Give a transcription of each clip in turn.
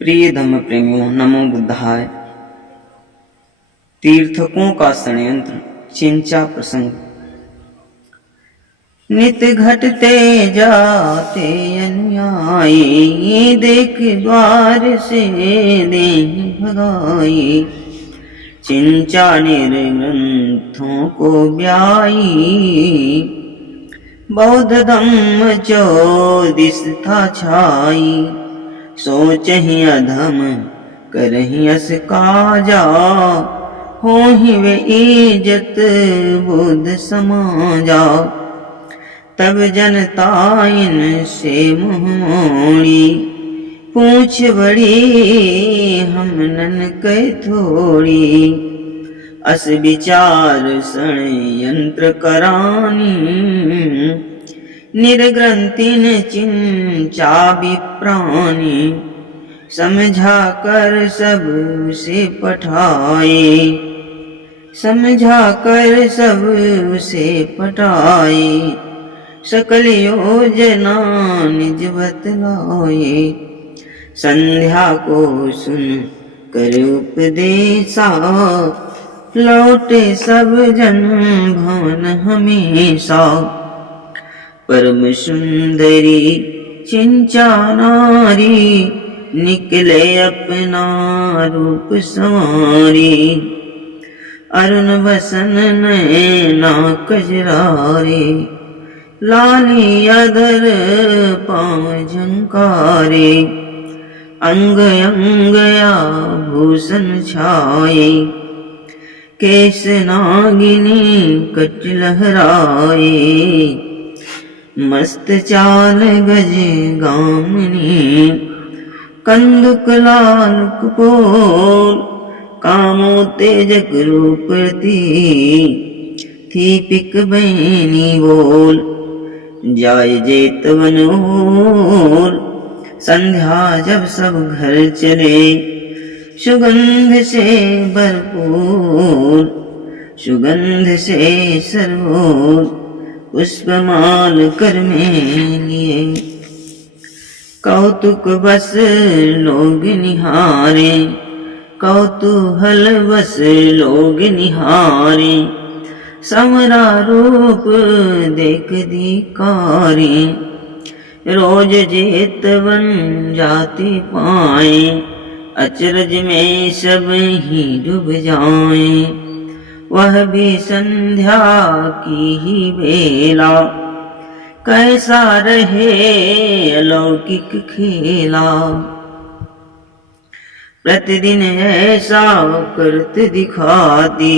प्रिय धम्म प्रेमियों, नमो बुद्धाय। तीर्थकों का षड्यंत्र, चिंचा प्रसंग। नित घटते जाते अनुयायी, देख द्वार से देह भगाई। चिंचा निर्ग्रंथों को ब्याई, बौद्ध धम्म चौदिस था छाई। सोचहि अधम करहि अस काजा, होहि वे इज्जत बुद्ध समाजा। तब जनता इनसे मुँह मोड़ी, पूछ बड़ी हमनन कै थोड़ी। अस विचार षड्यंत्र करानी, निर्ग्रंथिन चिंचा विप्रानी। समझा कर सब से पठाए, समझा कर सब से पटाए। सकल योजना निज बतलाए, संध्या को सुन कर उपदेशा। लौटे सब जन भवन हमेशा, परम सुंदरी चिंचा नारी। निकले अपना रूप संवारी, अरुण बसन नैना कजरारे। लाली अधर पाँव झंकारे, अंग अंग आभूषण छाए। केस नागिनी कट लहराए, मस्त चाल गज गामिनी। कंदुक लालुक पोल, कामो तेजक रूपती। थी पिक बैनी बोल, जाय जेतवन ओर। संध्या जब सब घर चले, सुगंध से भरपूर। सुगंध से सरोर, पुष्पमाल कर में लिए। कौतुक बस लोग निहारे, कौतूहल बस लोग निहारे। समरा रूप देख धिक्कारे, रोज जेतवन जाति पाए। अचरज में सब ही डूब जाए, वह भी संध्या की ही बेला। कैसा रहे अलौकिक खेला, प्रतिदिन ऐसा करत दिखाती।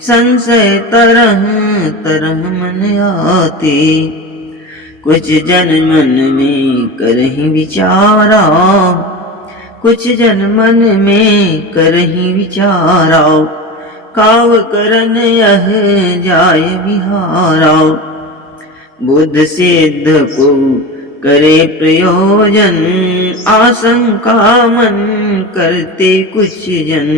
संशय तरह तरह मन आती, कुछ जन मन में करहि विचारा। कुछ जन मन में करहि विचारा, काव करन यह जाय विहारा। बुद्ध सिद्ध को करे प्रयोजन, आशंका मन करते कुछ जन।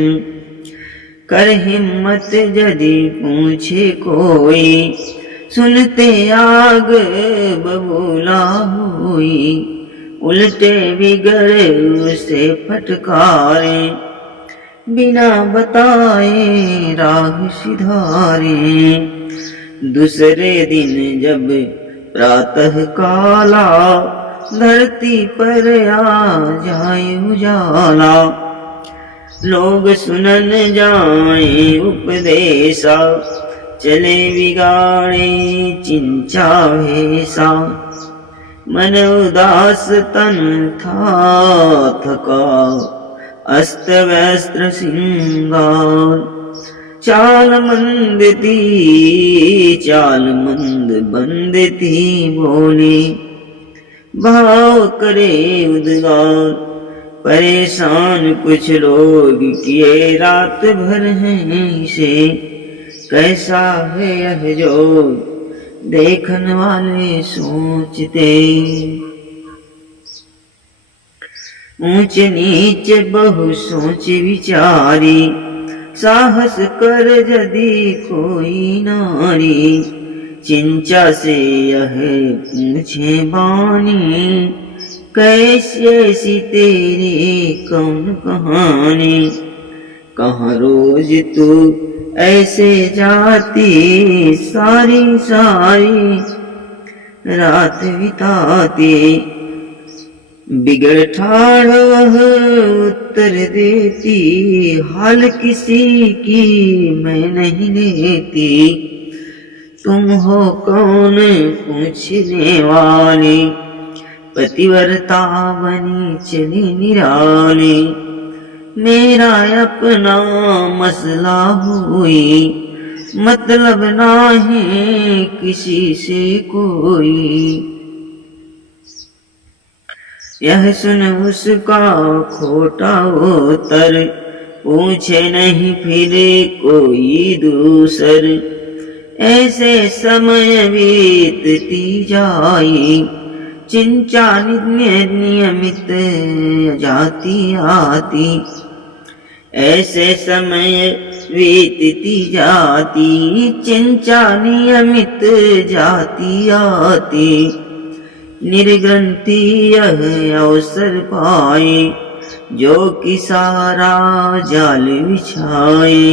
कर हिम्मत यदि पूछे कोई, सुनते आग बबूला हुई। उल्टे बिगड़े उसे फटकारे, बिना बताए राह सिधारे। दूसरे दिन जब प्रातः काला, धरती पर आ जाए उजाला। लोग सुनन जाए उपदेशा, चले बिगाड़े चिंचा भेसा। मन उदास तन था थका, अस्त व्यस्त श्रृंगार। चाल मंद थी, चाल मंद बंद थी बोली। भाव करे उद्गार, परेशान कुछ लोग किए रात भर हैं से। कैसा है यह जो देखन वाले सोचते। ऊंच नीच बहु सोच विचारी, साहस कर यदि कोई नारी। चिंचा से यह पूछे बानी, कैसी तेरी कौन कहानी। कहाँ रोज तू ऐसे जाती, सारी सारी रात बिताती। बिगड़ ठाड़ वह उत्तर देती, हाल किसी की मैं नहीं लेती। तुम हो कौन पूछने वाली, पतिव्रता बनी चली निराली। मेरा अपना मसला हुई, मतलब नाही किसी से कोई। यह सुन उसका खोटा उत्तर, पूछे नहीं फिर कोई दूसर। ऐसे समय बीतती जाई, चिंचा नियमित जाती आती। ऐसे समय बीतती जाती, चिंचा नियमित जाती आती। निर्ग्रंथि यह अवसर पाए, जो कि सारा जाल बिछाए।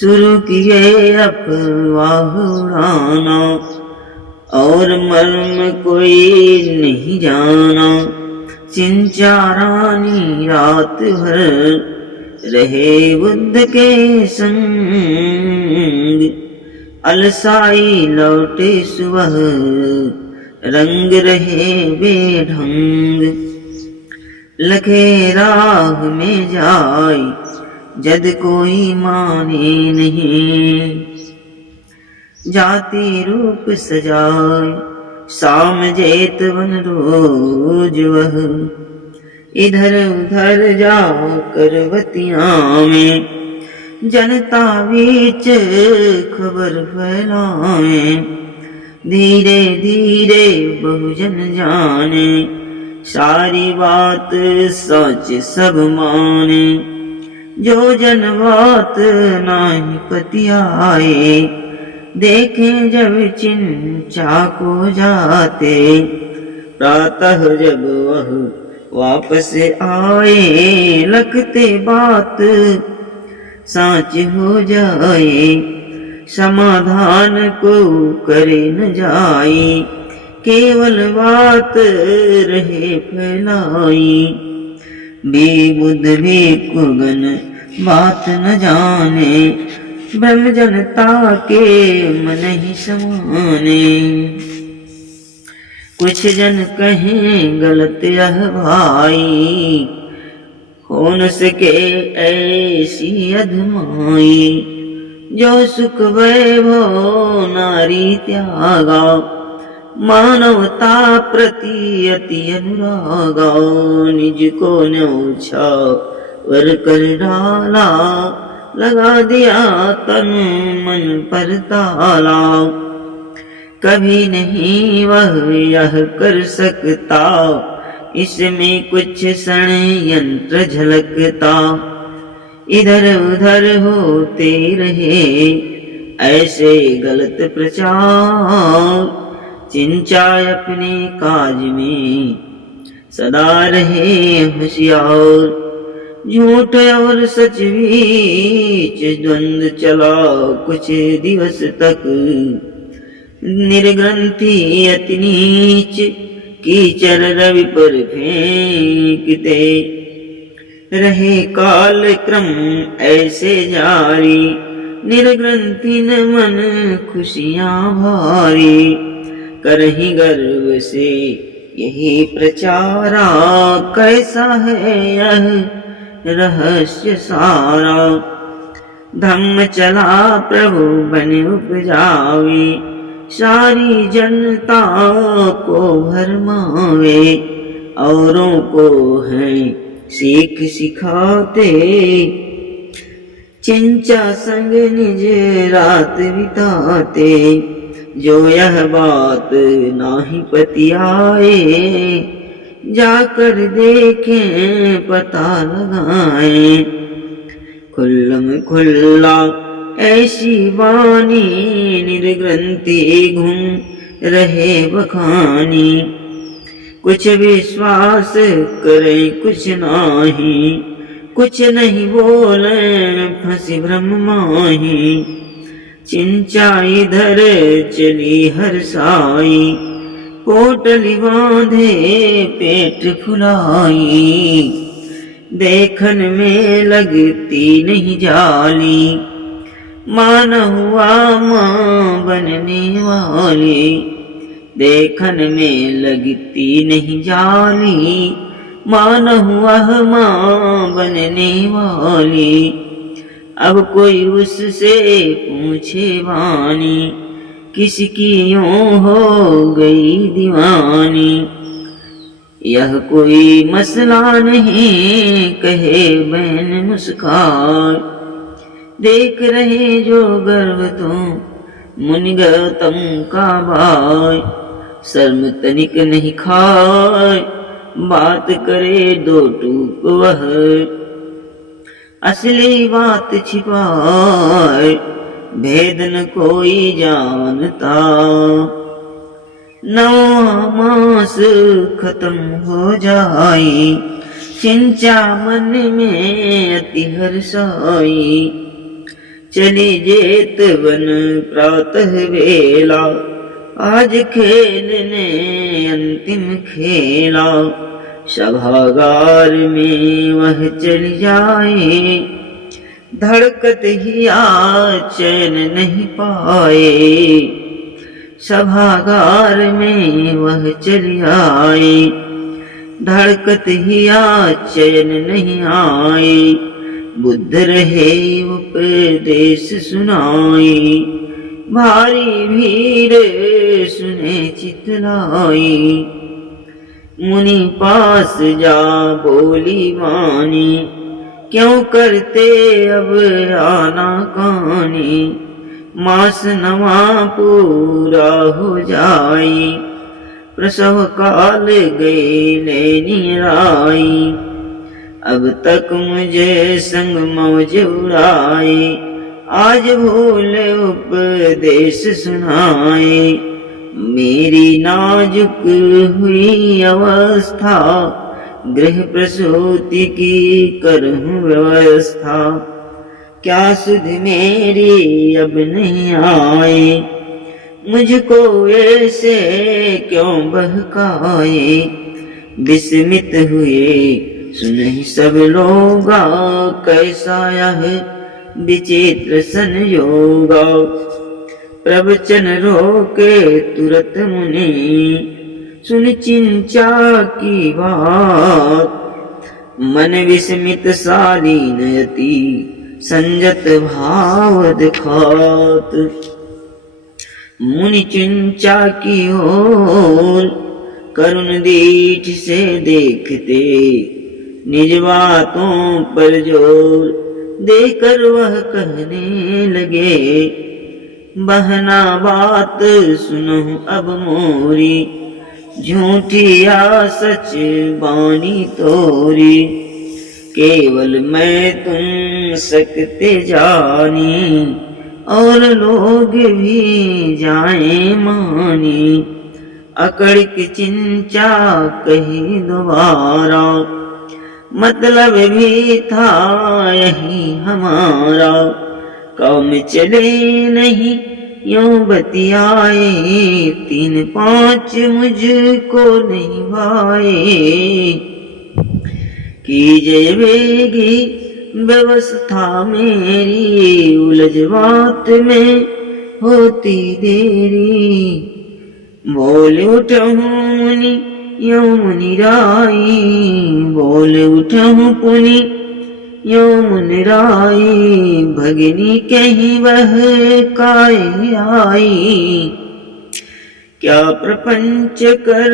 शुरू किए अफवाह उड़ाना, और मर्म कोई नहीं जाना। चिंचा रानी रात भर रहे बुद्ध के संग। अलसाई लौटे सुबह, रंग रहे बेढंग। लखे राह में जाई, जद कोई माने नहीं। जाति रूप सजाए, शाम जेत बन रोज वह। इधर उधर जाकर बतियां में, जनता बीच खबर फैलाए। धीरे धीरे बहुजन जाने, सारी बात सच सब माने। जो जन बात नाही पतियाए, देखें जब चिंचा को जाते। प्रातः जब वह वापस आए, लगते बात साच हो जाए। समाधान को करे न जाए, केवल बात रहे फैलाई। बेबुद्ध बेकुगन बात न जाने, ब्रह्म जनता के मन ही समाने। कुछ जन कहें गलत यह भाई, हो न सके ऐसी अधमाई। जो सुख वैभव नारी त्यागा, मानवता प्रति अति अनुरागा। निज को न्यौछावर कर डाला, लगा दिया तन मन पर ताला। कभी नहीं वह यह कर सकता, इसमें कुछ षड्यंत्र झलकता। इधर उधर होते रहे ऐसे गलत प्रचार। चिंचा अपने काज में सदा रहे होशियार। झूठ और सच बीच द्वंद चला कुछ दिवस तक। निर्ग्रंथि अति नीच, कीचड़ रवि पर फेंकते रहे काल क्रम ऐसे जारी। निर्ग्रंथि न मन खुशियां भारी, करही गर्व से यही प्रचारा। कैसा है यह रहस्य सारा, धम्म चला प्रभु बन उपजावे। सारी जनता को भरमावे, औरों को है सीख सिखाते। चिंचा संग निज रात बिताते, जो यह बात नाही पतियाए। जाकर देखें पता लगाएं, खुल्लम खुल्ला ऐसी वाणी। निर्ग्रंथि घूम रहे बखानी, कुछ विश्वास करे कुछ नाही, कुछ नहीं बोले फंसी ब्रह्म माही। चिंचा इधर चली हर साई, पोटली बांधे पेट फुलाई। देखन में लगती नहीं जाली, मान हुआ माँ बनने वाली। देखन में लगती नहीं जाली, मान हुआ माँ बनने वाली। अब कोई उससे पूछे वानी, किसकी यूं हो गई दीवानी। यह कोई मसला नहीं कहे बहन मुस्कान, देख रहे जो गर्व तो मुनि गौतम का भाई। शर्म तनिक नहीं खाए, बात करे दो टूक वह, असली बात छिपाए भेद न कोई जानता। नौवां मास खत्म हो जाई, चिंचा मन में अति हर्षाई। चली जेत वन प्रातः बेला, आज खेलने अंतिम खेला। सभागार में वह चल जाए, धड़कत ही चैन नहीं पाए। सभागार में वह चल आए, धड़कत ही चैन नहीं आए। बुद्ध रहे उपदेश सुनाए, भारी भीड़ सुने चितलाई। मुनि पास जा बोली वाणी, क्यों करते अब आना कानी। मास नवा पूरा हो जाई, प्रसव काल गए लेनी राई। अब तक मुझे संग मौज उड़ाए, आज भूल उपदेश सुनाए। मेरी नाजुक हुई अवस्था, गृह प्रसूति की करहूं व्यवस्था। क्या सुध मेरी अब नहीं आए, मुझको ऐसे क्यों बहकाए। विस्मित हुए सुनहि सब लोगा, कैसा यह विचित्र संयोगा। प्रवचन रोके तुरत मुनि, सुन चिंचा की बात। मन विस्मित शालीन यति, संजत भाव दिखात। मुनि चिंचा की ओर करुण दीठ से देखते, निज बातों पर जोर देकर वह कहने लगे। बहना बात सुनो अब मोरी, झूठी या सच बानी तोरी। केवल मैं तुम सकते जानी, और लोग भी जाए मानी। अकड़ की चिंचा कही दोबारा, मतलब भी था यही हमारा। काम चले नहीं यूं बतियाए, 3-5 मुझको नहीं भाए। कीजिए बेगी व्यवस्था मेरी, उलझ बात में होती देरी। बोल उठूं मुनि यूं मुनि राई, बोल उठूं पुनि यूं मुनि राई। भगिनी कहीं वह काहे आई, क्या प्रपंच कर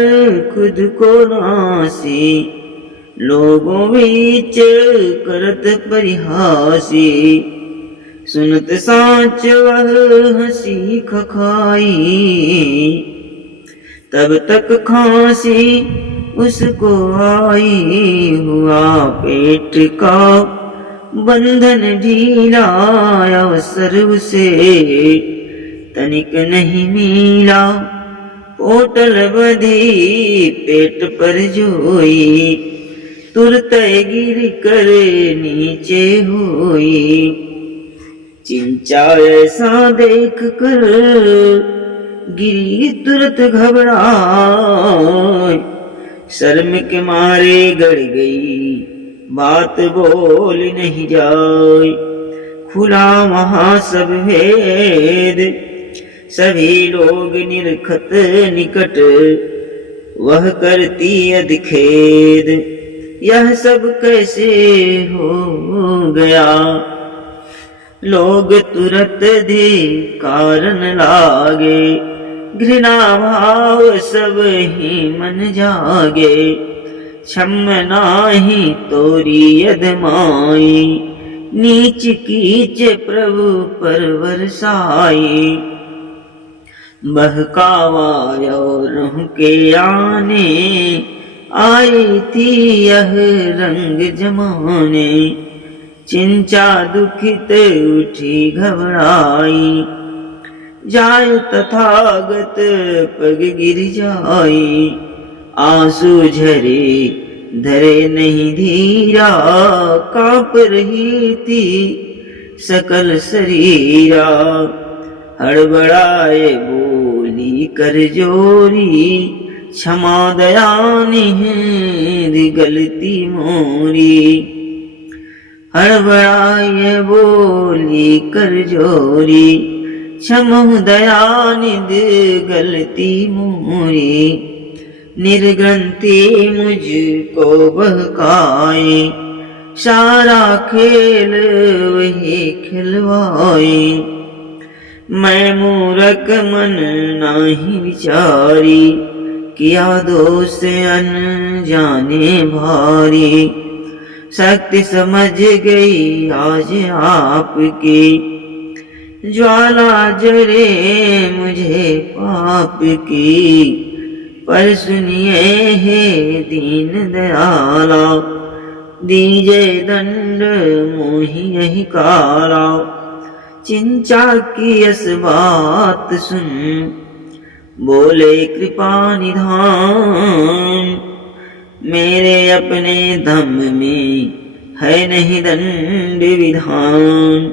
खुद को नासी। लोगों बीच करत परिहासी, सुनत साँच वह हंसी खखाई। तब तक खांसी उसको आई, हुआ पेट का बंधन ढीला। अवसर उसे तनिक नहीं मिला, पोटल बधी पेट पर जोई, तुरत गिर कर नीचे हुई। चिंचा ऐसा देख कर गिरी तुरत घबराई, शर्म के मारे गड़ गई बात बोल नहीं जाए। खुला वहां सब भेद, सभी लोग निरखत निकट, वह करती अधखेद, यह सब कैसे हो गया। लोग तुरत धिक्कारन लागे, घृणा भाव सब ही मन जागे। क्षम नाही तोरी अधमाई, नीच कीच प्रभु पर बरसाई। बहकावा और के आने, आई थी यह रंग जमाने। चिंचा दुखित उठी घबराई, जाय तथागत पग गिर जाई। आंसू झरे धरे नहीं धीरा, कांप रही थी सकल शरीरा। हड़बड़ाए बोली कर जोरी, क्षमा दया निहिर गलती मोरी। हड़बड़ाए बोली कर जोरी, क्षमा दया निधि गलती मोरी। निर्ग्रंथि मुझको बहकाए, सारा खेल वही खिलवाए। मैं मूरख मन नाही विचारी, किया दोष अनजाने भारी। शक्ति समझ गई आज आपकी, ज्वाला जरे मुझे पाप की। पर सुनिए हे दीन दयाला, दीजे दंड मोहि यही काला। चिंचा की यस बात सुन, बोले कृपा निधान। मेरे अपने धम में है नहीं दंड विधान,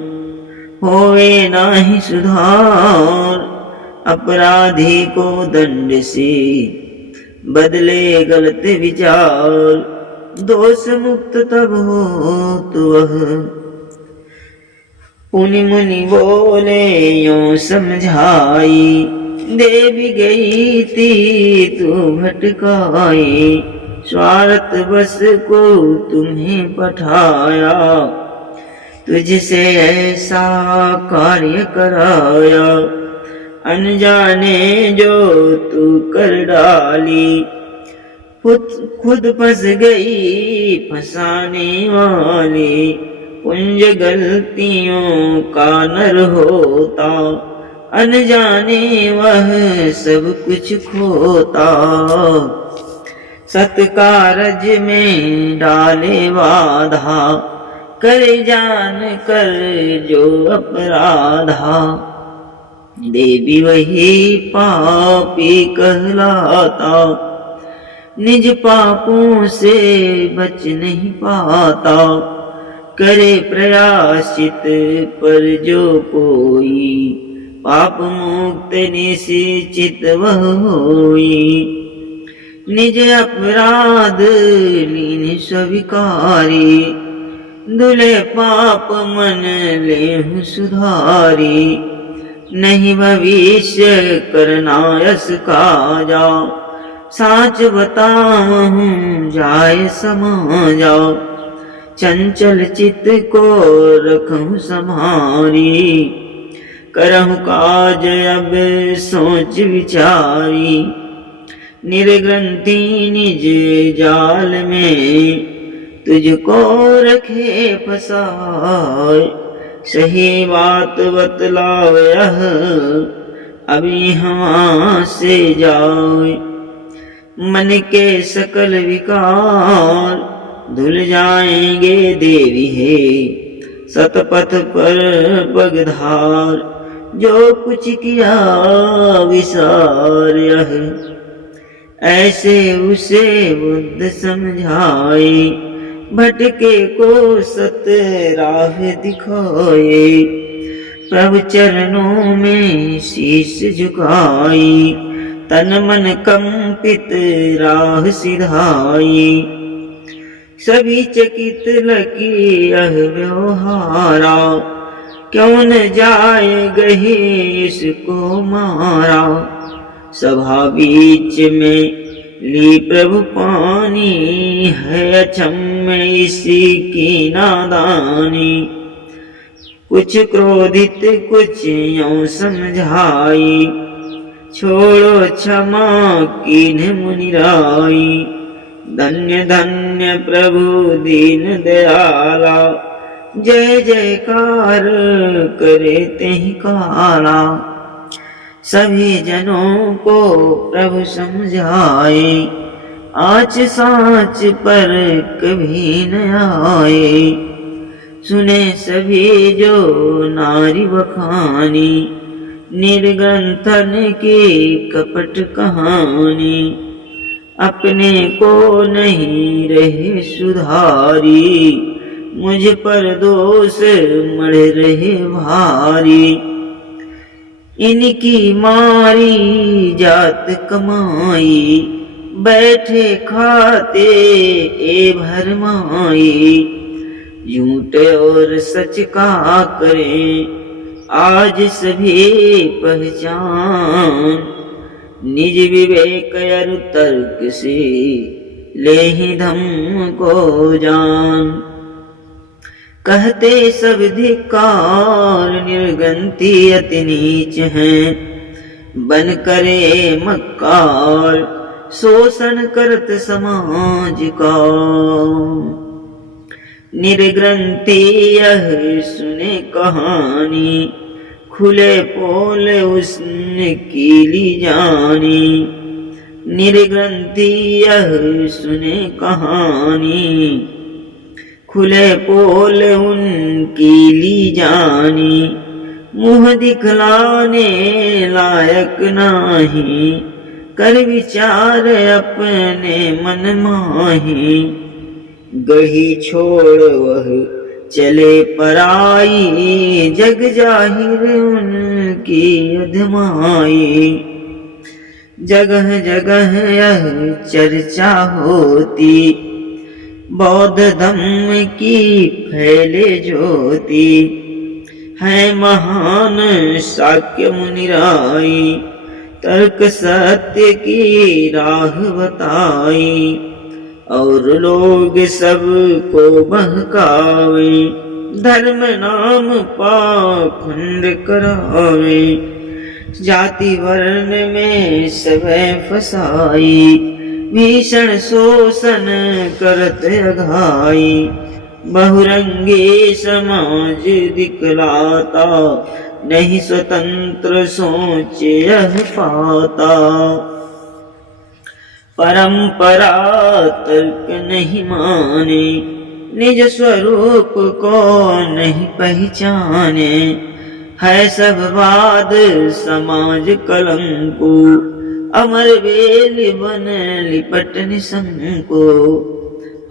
होए नाही सुधार। अपराधी को दंड से बदले गलत विचार, दोष मुक्त तब हो तो वह। पुनि मुनि बोले यूं समझाई, देवी गई थी तू भटकाई। स्वार्थ बस को तुम्हें पठाया, तुझसे ऐसा कार्य कराया। अनजाने जो तू कर डाली, खुद फंस गई फंसाने वाली। पुंज गलतियों का नर होता, अनजाने वह सब कुछ खोता। सत्कारज में डाले बाधा, करे जान कर जो अपराधा। देवी वही पापी कहलाता, निज पापों से बच नहीं पाता। करे प्रयासित पर जो कोई, पाप मुक्त निश्चित वह होई। निज अपराध लीन स्वीकारी, दुले पाप मन लेहु सुधारी। नहीं भविष्य करना यस काजा, साच बताऊं जाय समाजा। चंचल चित्त को रखूं संभारी, करहूं काज अब सोच विचारी। निर्ग्रंथि निज जाल में, तुझको रखे फसाए। सही बात बतलाओ यह, अभी हम से जाए। मन के सकल विकार धुल जाएंगे देवी है, सतपथ पर पगधार। जो कुछ किया विसार यह, ऐसे उसे बुद्ध समझाए, भटके को सत राह दिखाए। प्रभु चरणों में शीश झुकाई, तन मन कंपित राह सिधाई। सभी चकित लकी यह व्यवहारा, क्यों न जाए गहे इसको मारा। सभा बीच में ली प्रभु पानी, है अचम्म इसी की नादानी। कुछ क्रोधित कुछ यूं समझाई, छोड़ो क्षमा कीन्ह मुनिराई। धन्य धन्य प्रभु दीन दयाला, जय जयकार करे तेहि काला। सभी जनों को प्रभु समझाए, आच साच पर कभी न आए। सुने सभी जो नारी बखानी, निर्ग्रंथन की कपट कहानी। अपने को नहीं रहे सुधारी, मुझ पर दोष मढ़ रहे भारी। इनकी मारी जात कमाई, बैठे खाते ए भरमाई। झूठ और सच का करें आज सभी पहचान, निज विवेक अरु तर्क से ले ही धम्म को जान। कहते सब धिक्कार निर्गंती अति नीच हैं, बन करे मक्कार शोषण करत समाज का। निर्ग्रंथी यह सुने कहानी, खुले पोल उसकी ली जानी। निर्ग्रंथी यह सुने कहानी, खुले पोल उनकी ली जानी। मुँह दिखलाने लायक नाही, कर विचार अपने मन माही। गही छोड़ वह चले पराई, जग जाहिर उनकी अधमाई। जगह जगह यह चर्चा होती, बौद्ध धम्म की फैले ज्योति। है महान शाक्य मुनिराई, तर्क सत्य की राह बताई। और लोग सब को बहकावे, धर्म नाम पाखंड करावे। जाति वर्ण में सब फसाई, भीषण शोषण करत अघाई। बहुरंगी समाज दिखलाता, नहीं स्वतंत्र सोच यह पाता। परंपरा तर्क नहीं माने, निज स्वरूप को नहीं पहचाने। है सब वाद समाज कलंको, अमर वेल बन लिपट निसंको।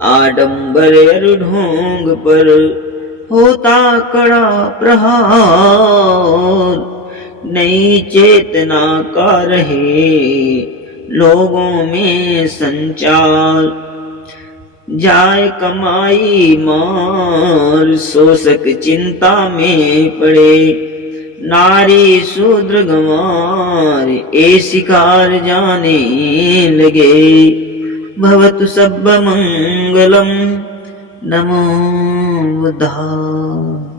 आडंबर अरु ढोंग पर होता कड़ा प्रहार, नई चेतना का रहे लोगों में संचार। जाए कमाई मार, शोषक चिंता में पड़े। नारी शूद्र गंवार, ए शिकार जाने लगे। भवतु सब्ब मंगलम, नमो बुद्धाय।